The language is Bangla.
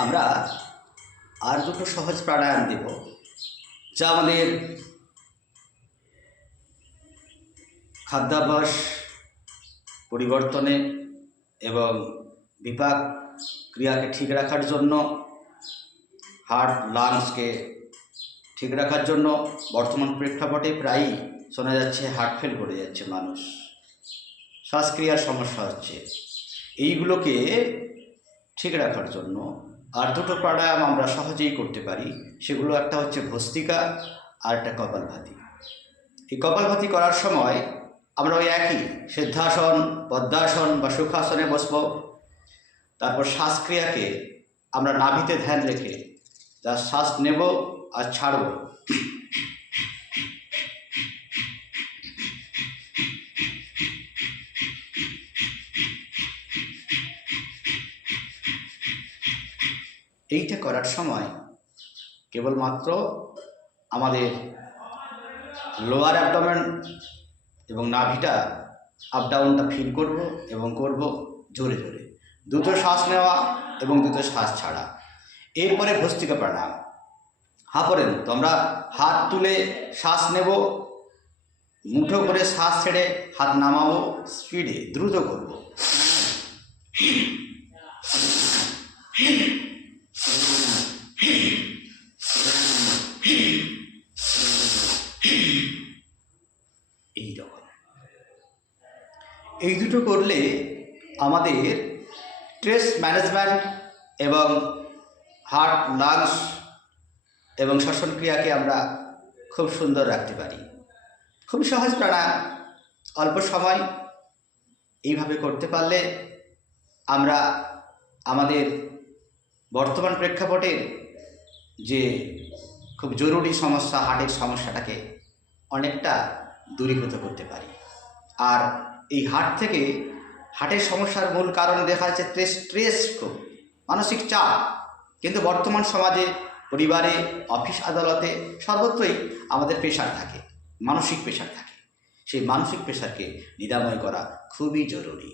আমরা আর দুটো সহজ প্রাণায়াম দেব, যা আমাদের খাদ্যাভ্যাস পরিবর্তনে এবং বিপাক ক্রিয়াকে ঠিক রাখার জন্য, হার্ট লাংসকে ঠিক রাখার জন্য। বর্তমান প্রেক্ষাপটে প্রায়ই শোনা যাচ্ছে হার্ট ফেল করে যাচ্ছে মানুষ, শ্বাসক্রিয়ার সমস্যা হচ্ছে। এইগুলোকে ঠিক রাখার জন্য আর দুটো প্রাণায়াম আমরা সহজেই করতে পারি। সেগুলো একটা হচ্ছে ভস্ত্রিকা আর একটা কপালভাতি। এই কপালভাতি করার সময় আমরা ওই একই সিদ্ধাসন, পদ্মাসন বা সুখাসনে বসব। তারপর শ্বাসক্রিয়াকে আমরা নাভিতে ধ্যান রেখে যা শ্বাস নেব আর ছাড়ব, এইটা করার সময় কেবলমাত্র আমাদের লোয়ার অ্যাবডোমেন এবং নাভিটা আপ ডাউনটা ফিল করব এবং করব জোরে জোরে, দ্রুত শ্বাস নেওয়া এবং দ্রুত শ্বাস ছাড়া। এরপরে ভস্ত্রিকা প্রাণায়াম। করেন তো আমরা হাত তুলে শ্বাস নেব, মুঠো করে শ্বাস ছেড়ে হাত নামাবো, স্পিডে দ্রুত করব। এইরকম এই দুটো করলে আমাদের স্ট্রেস ম্যানেজমেন্ট এবং হার্ট লাংস এবং শ্বসন ক্রিয়াকে আমরা খুব সুন্দর রাখতে পারি। খুব সহজ প্রাণায়াম, অল্প সময় এইভাবে করতে পারলে আমরা আমাদের বর্তমান প্রেক্ষাপটের যে খুব জরুরি সমস্যা, হার্টের সমস্যাটাকে অনেকটা দূরীভূত করতে পারি। আর এই হার্টের সমস্যার মূল কারণ দেখা যাচ্ছে স্ট্রেস, খুব মানসিক চাপ। কিন্তু বর্তমান সমাজে, পরিবারে, অফিস আদালতে সর্বত্রই আমাদের প্রেশার থাকে, মানসিক প্রেশার থাকে। সেই মানসিক প্রেশারকে নিরাময় করা খুবই জরুরি।